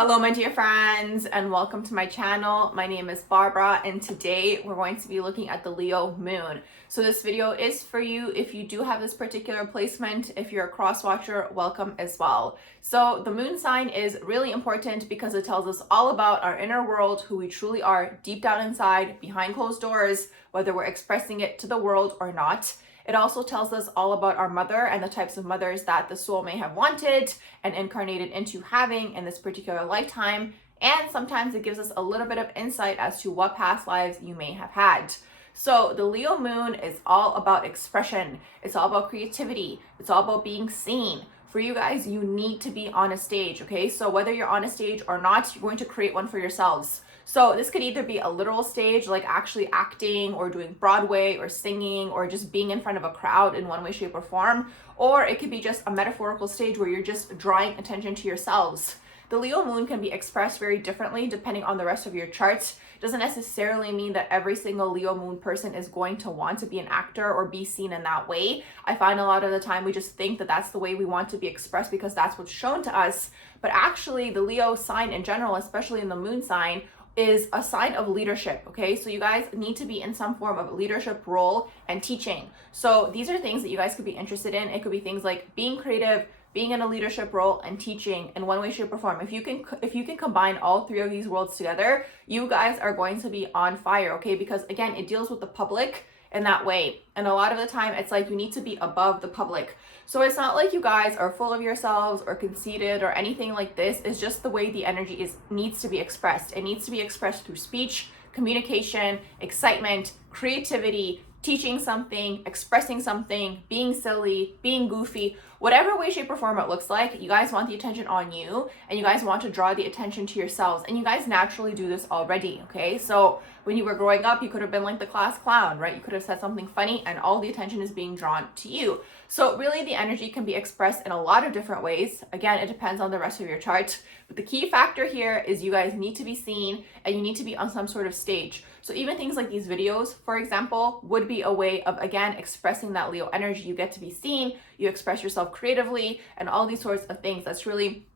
Hello my dear friends and welcome to my channel. My name is Barbara and today we're going to be looking at the Leo moon. So this video is for you if you do have this particular placement. If you're a cross watcher, welcome as well. So the moon sign is really important because it tells us all about our inner world, who we truly are deep down inside, behind closed doors, whether we're expressing it to the world or not. It also tells us all about our mother and the types of mothers that the soul may have wanted and incarnated into having in this particular lifetime. And sometimes it gives us a little bit of insight as to what past lives you may have had. So the Leo moon is all about expression. It's all about creativity. It's all about being seen. For you guys, you need to be on a stage, okay? So whether you're on a stage or not, you're going to create one for yourselves. So this could either be a literal stage, like actually acting or doing Broadway or singing or just being in front of a crowd in one way, shape, or form. Or it could be just a metaphorical stage where you're just drawing attention to yourselves. The Leo moon can be expressed very differently depending on the rest of your chart. It doesn't necessarily mean that every single Leo moon person is going to want to be an actor or be seen in that way. I find a lot of the time we just think that that's the way we want to be expressed because that's what's shown to us. But actually the Leo sign in general, especially in the moon sign, is a sign of leadership, okay? So you guys need to be in some form of leadership role and teaching. So these are things that you guys could be interested in. It could be things like being creative, being in a leadership role, and teaching in one way, shape, or form. If you can combine all three of these worlds together, you guys are going to be on fire, okay? Because again, it deals with the public in that way. And a lot of the time it's like you need to be above the public. So it's not like you guys are full of yourselves or conceited or anything like this. It's just the way the energy needs to be expressed. It needs to be expressed through speech, communication, excitement, creativity, teaching something, expressing something, being silly, being goofy, whatever way, shape, or form it looks like. You guys want the attention on you and you guys want to draw the attention to yourselves, and you guys naturally do this already, okay? So when you were growing up, you could have been like the class clown, right? You could have said something funny and all the attention is being drawn to you. So really the energy can be expressed in a lot of different ways. Again, it depends on the rest of your chart. But the key factor here is you guys need to be seen and you need to be on some sort of stage. So even things like these videos, for example, would be a way of, again, expressing that Leo energy. You get to be seen, you express yourself creatively, and all these sorts of things. That's really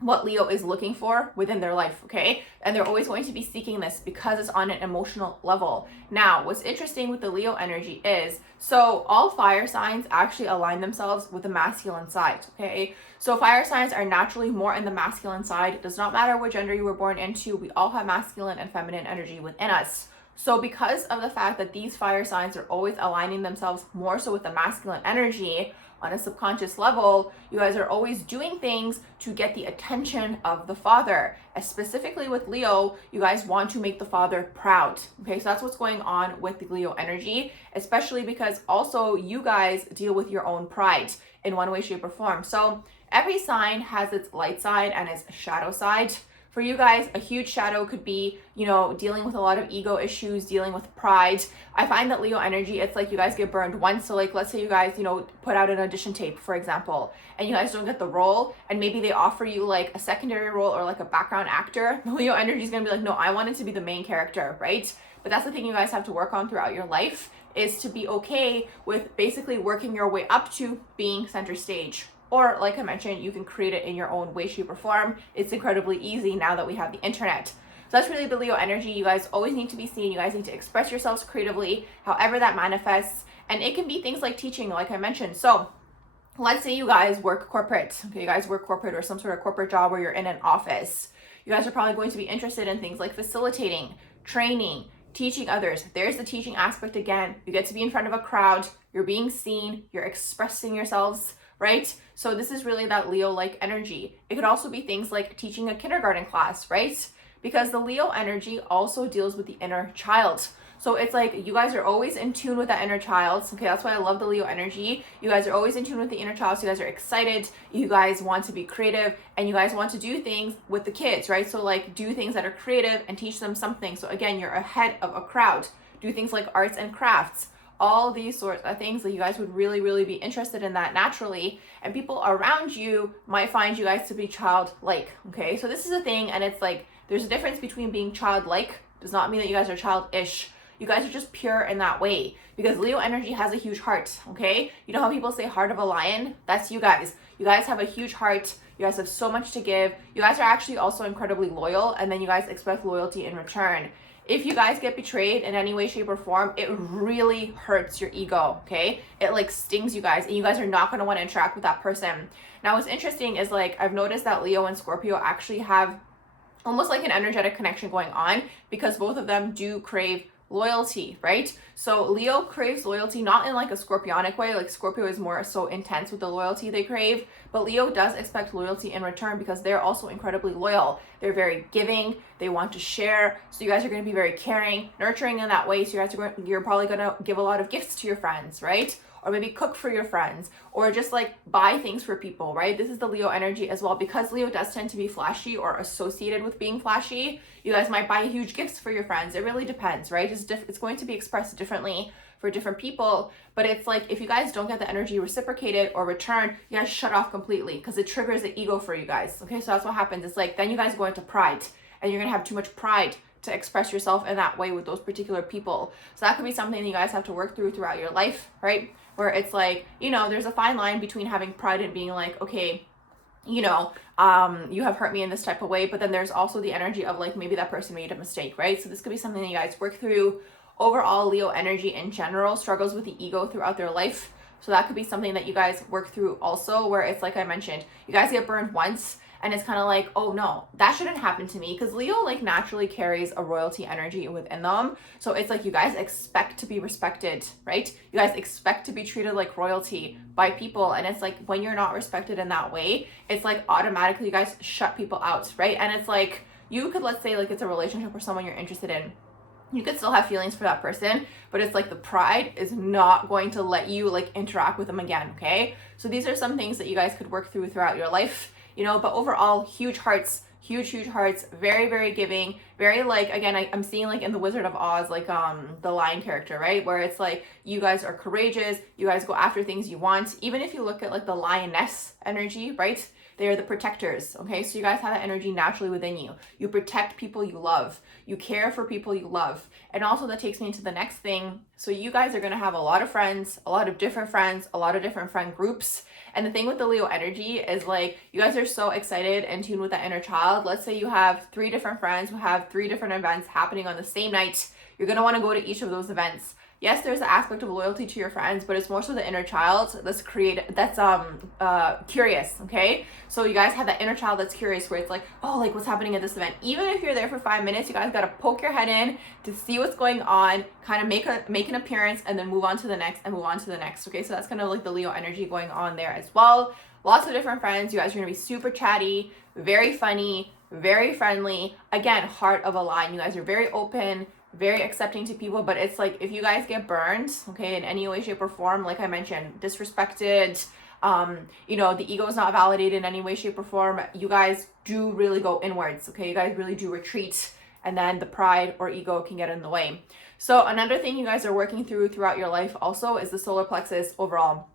what Leo is looking for within their life, okay? And they're always going to be seeking this because it's on an emotional level. Now, what's interesting with the Leo energy is, so all fire signs actually align themselves with the masculine side, okay? So fire signs are naturally more in the masculine side. It does not matter what gender you were born into. We all have masculine and feminine energy within us. So because of the fact that these fire signs are always aligning themselves more so with the masculine energy, on a subconscious level, you guys are always doing things to get the attention of the father. As specifically with Leo, you guys want to make the father proud. Okay, so that's what's going on with the Leo energy, especially because also you guys deal with your own pride in one way, shape, or form. So every sign has its light side and its shadow side. For you guys, a huge shadow could be, dealing with a lot of ego issues, dealing with pride. I find that Leo energy, it's like you guys get burned once. So like, let's say you guys, put out an audition tape, for example, and you guys don't get the role, and maybe they offer you like a secondary role or like a background actor. The Leo energy is going to be like, no, I wanted to be the main character, right? But that's the thing you guys have to work on throughout your life, is to be okay with basically working your way up to being center stage. Or like I mentioned, you can create it in your own way, shape, or form. It's incredibly easy now that we have the internet. So that's really the Leo energy. You guys always need to be seen. You guys need to express yourselves creatively, however that manifests. And it can be things like teaching, like I mentioned. So let's say you guys work corporate. Okay, you guys work corporate or some sort of corporate job where you're in an office. You guys are probably going to be interested in things like facilitating, training, teaching others. There's the teaching aspect again. You get to be in front of a crowd. You're being seen. You're expressing yourselves, right? So this is really that Leo-like energy. It could also be things like teaching a kindergarten class, right? Because the Leo energy also deals with the inner child. So it's like you guys are always in tune with that inner child. Okay, that's why I love the Leo energy. You guys are always in tune with the inner child. So you guys are excited. You guys want to be creative and you guys want to do things with the kids, right? So like do things that are creative and teach them something. So again, you're ahead of a crowd. Do things like arts and crafts. All these sorts of things that you guys would really, really be interested in that naturally. And people around you might find you guys to be childlike, okay? So this is a thing, and it's like, there's a difference between being childlike, does not mean that you guys are childish. You guys are just pure in that way because Leo energy has a huge heart, okay? You know how people say heart of a lion? That's you guys. You guys have a huge heart. You guys have so much to give. You guys are actually also incredibly loyal, and then you guys expect loyalty in return. If you guys get betrayed in any way, shape, or form, it really hurts your ego, okay? It like stings you guys, and you guys are not going to want to interact with that person. Now, what's interesting is like I've noticed that Leo and Scorpio actually have almost like an energetic connection going on because both of them do crave loyalty, right? So Leo craves loyalty, not in like a Scorpionic way, like Scorpio is more so intense with the loyalty they crave, but Leo does expect loyalty in return because they're also incredibly loyal. They're very giving, they want to share, so you guys are going to be very caring, nurturing in that way, so you're probably going to give a lot of gifts to your friends, right? Or maybe cook for your friends, or just like buy things for people, right? This is the Leo energy as well. Because Leo does tend to be flashy or associated with being flashy, you guys might buy huge gifts for your friends. It really depends, right? It's going to be expressed differently for different people, but it's like if you guys don't get the energy reciprocated or returned, you guys shut off completely because it triggers the ego for you guys, okay? So that's what happens. It's like then you guys go into pride, and you're gonna have too much pride to express yourself in that way with those particular people. So that could be something that you guys have to work through throughout your life, right? Where it's like, you know, there's a fine line between having pride and being like, okay, you know, you have hurt me in this type of way, but then there's also the energy of like maybe that person made a mistake, right? So this could be something that you guys work through. Overall, Leo energy in general struggles with the ego throughout their life. So that could be something that you guys work through also, where it's like I mentioned, you guys get burned once, and it's kind of like, oh no, that shouldn't happen to me, because Leo like naturally carries a royalty energy within them. So it's like you guys expect to be respected, right? You guys expect to be treated like royalty by people, and it's like when you're not respected in that way, it's like automatically you guys shut people out, right? And it's like you could, let's say like it's a relationship or someone you're interested in, you could still have feelings for that person, but it's like the pride is not going to let you like interact with them again, okay? So these are some things that you guys could work throughout your life, you know, but overall, huge hearts, huge hearts, very, very giving, very like, again, I'm seeing like in the Wizard of Oz, like the lion character, right? Where it's like, you guys are courageous, you guys go after things you want. Even if you look at like the lioness energy, right? They're the protectors, okay? So you guys have that energy naturally within you. You protect people you love. You care for people you love. And also that takes me into the next thing. So you guys are gonna have a lot of friends, a lot of different friends, a lot of different friend groups. And the thing with the Leo energy is like, you guys are so excited and tuned with that inner child. Let's say you have 3 different friends who have 3 different events happening on the same night. You're gonna wanna go to each of those events. Yes, there's an aspect of loyalty to your friends, but it's more so the inner child that's curious, okay? So you guys have that inner child that's curious where it's like, oh, like what's happening at this event? Even if you're there for 5 minutes, you guys gotta poke your head in to see what's going on, kind of make an appearance, and then move on to the next and move on to the next, okay? So that's kind of like the Leo energy going on there as well. Lots of different friends. You guys are gonna be super chatty, very funny, very friendly. Again, heart of a lion. You guys are very open, very accepting to people, but it's like if you guys get burned, okay, in any way, shape, or form, like I mentioned, disrespected, you know, the ego is not validated in any way, shape, or form, you guys do really go inwards, okay? You guys really do retreat, and then the pride or ego can get in the way. So another thing you guys are working throughout your life also is the solar plexus overall.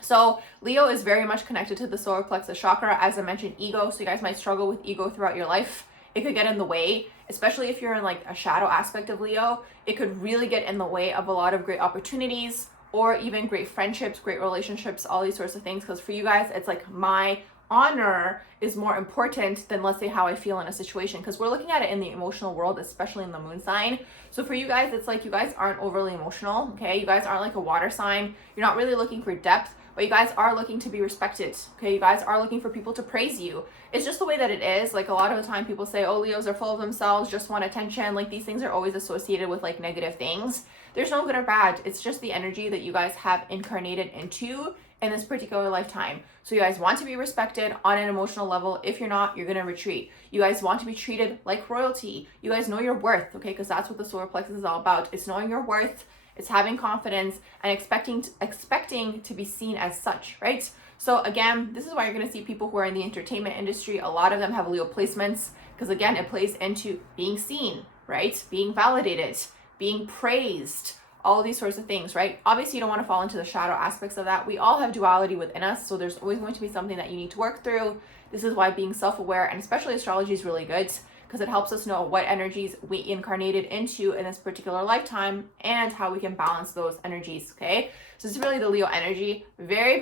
So Leo is very much connected to the solar plexus chakra, as I mentioned, ego. So you guys might struggle with ego throughout your life. It could get in the way, especially if you're in like a shadow aspect of Leo. It could really get in the way of a lot of great opportunities or even great friendships, great relationships, all these sorts of things. Because for you guys, it's like my honor is more important than, let's say, how I feel in a situation, because we're looking at it in the emotional world, especially in the moon sign. So for you guys, it's like you guys aren't overly emotional, okay? You guys aren't like a water sign. You're not really looking for depth, but you guys are looking to be respected, okay? You guys are looking for people to praise you. It's just the way that it is. Like a lot of the time people say, oh, Leos are full of themselves, just want attention. Like these things are always associated with like negative things. There's no good or bad. It's just the energy that you guys have incarnated into in this particular lifetime. So you guys want to be respected on an emotional level. If you're not, you're gonna retreat. You guys want to be treated like royalty. You guys know your worth, okay? Because that's what the solar plexus is all about. It's knowing your worth. It's having confidence and expecting to be seen as such, right? So again, this is why you're going to see people who are in the entertainment industry. A lot of them have Leo placements because again, it plays into being seen, right? Being validated, being praised, all these sorts of things, right? Obviously, you don't want to fall into the shadow aspects of that. We all have duality within us, so there's always going to be something that you need to work through. This is why being self-aware, and especially astrology, is really good, because it helps us know what energies we incarnated into in this particular lifetime and how we can balance those energies, okay? So it's really the Leo energy. Very,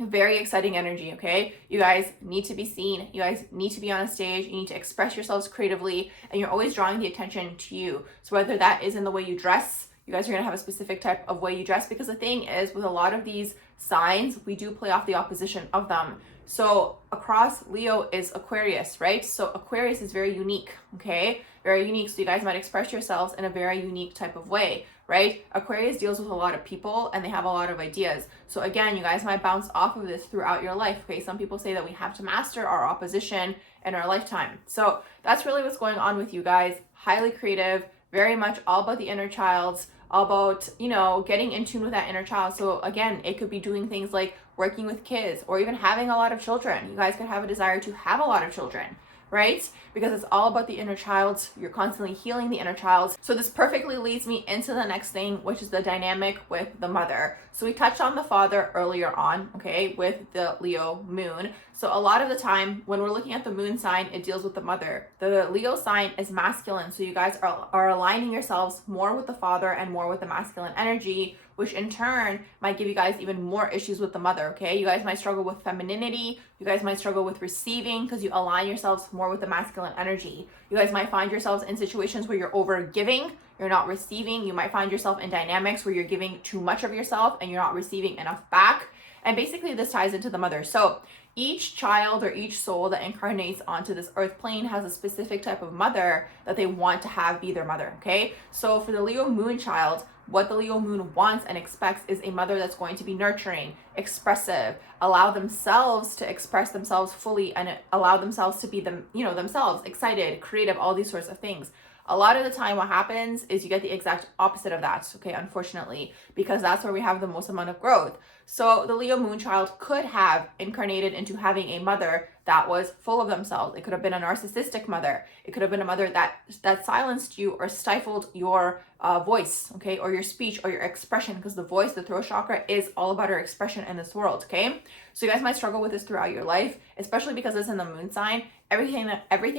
very exciting energy, okay? You guys need to be seen. You guys need to be on a stage. You need to express yourselves creatively, and you're always drawing the attention to you. So whether that is in the way you dress, you guys are going to have a specific type of way you dress, because the thing is, with a lot of these signs, we do play off the opposition of them. So across Leo is Aquarius, right? So Aquarius is very unique, okay? Very unique. So you guys might express yourselves in a very unique type of way, right? Aquarius deals with a lot of people and they have a lot of ideas. So again, you guys might bounce off of this throughout your life, okay? Some people say that we have to master our opposition in our lifetime. So that's really what's going on with you guys. Highly creative, very much all about the inner child, all about, you know, getting in tune with that inner child. So again, it could be doing things like working with kids or even having a lot of children. You guys could have a desire to have a lot of children, right? Because it's all about the inner child. You're constantly healing the inner child. So this perfectly leads me into the next thing, which is the dynamic with the mother. So we touched on the father earlier on, okay, with the Leo moon. So a lot of the time when we're looking at the moon sign, it deals with the mother. The Leo sign is masculine. So you guys are aligning yourselves more with the father and more with the masculine energy, which in turn might give you guys even more issues with the mother, okay? You guys might struggle with femininity. You guys might struggle with receiving because you align yourselves more with the masculine energy. You guys might find yourselves in situations where you're over giving, you're not receiving. You might find yourself in dynamics where you're giving too much of yourself and you're not receiving enough back. And basically this ties into the mother. So each child or each soul that incarnates onto this earth plane has a specific type of mother that they want to have be their mother, okay? So for the Leo moon child, what the Leo moon wants and expects is a mother that's going to be nurturing, expressive, allow themselves to express themselves fully and allow themselves to be them, you know, themselves, excited, creative, all these sorts of things. A lot of the time what happens is you get the exact opposite of that, okay, unfortunately, because that's where we have the most amount of growth. So the Leo moon child could have incarnated into having a mother that was full of themselves. It could have been a narcissistic mother. It could have been a mother that silenced you or stifled your voice, okay, or your speech or your expression, because the voice, the throat chakra, is all about our expression in this world, okay? So you guys might struggle with this throughout your life, especially because it's in the moon sign. Everything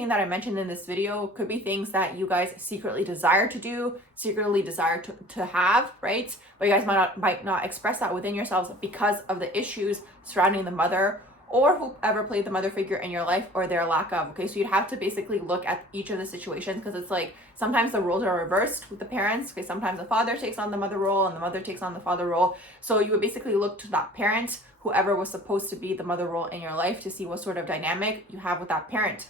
that I mentioned in this video could be things that you guys secretly desire to do, secretly desire to have, right? But you guys might not express that within yourselves because of the issues surrounding the mother or whoever played the mother figure in your life or their lack of, okay? So you'd have to basically look at each of the situations, because it's like sometimes the roles are reversed with the parents, okay? Sometimes the father takes on the mother role and the mother takes on the father role. So you would basically look to that parent, whoever was supposed to be the mother role in your life, to see what sort of dynamic you have with that parent.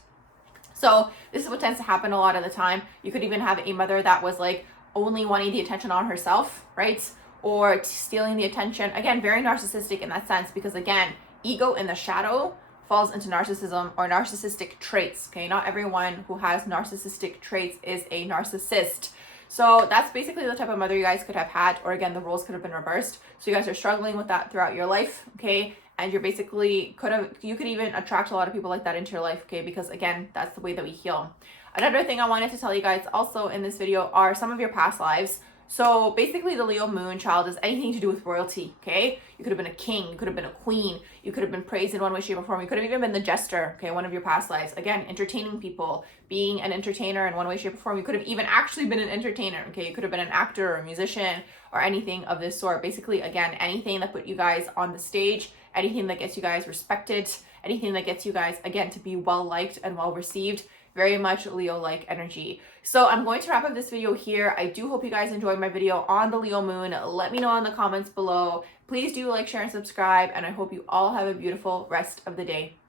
So this is what tends to happen a lot of the time. You could even have a mother that was like only wanting the attention on herself, right? Or stealing the attention. Again, very narcissistic in that sense, because again, ego in the shadow falls into narcissism or narcissistic traits, okay? Not everyone who has narcissistic traits is a narcissist. So that's basically the type of mother you guys could have had, or again, the roles could have been reversed. So you guys are struggling with that throughout your life, okay? And you're basically you could even attract a lot of people like that into your life, okay? Because again, that's the way that we heal. Another thing I wanted to tell you guys also in this video are some of your past lives. So basically the Leo moon child is anything to do with royalty, okay? You could have been a king, you could have been a queen, you could have been praised in one way, shape, or form. You could have even been the jester, okay, one of your past lives. Again, entertaining people, being an entertainer in one way, shape, or form. You could have even actually been an entertainer, okay? You could have been an actor or a musician or anything of this sort. Basically, again, anything that put you guys on the stage, anything that gets you guys respected, anything that gets you guys, again, to be well-liked and well-received. Very much Leo-like energy. So I'm going to wrap up this video here. I do hope you guys enjoyed my video on the Leo moon. Let me know in the comments below. Please do like, share, and subscribe, and I hope you all have a beautiful rest of the day.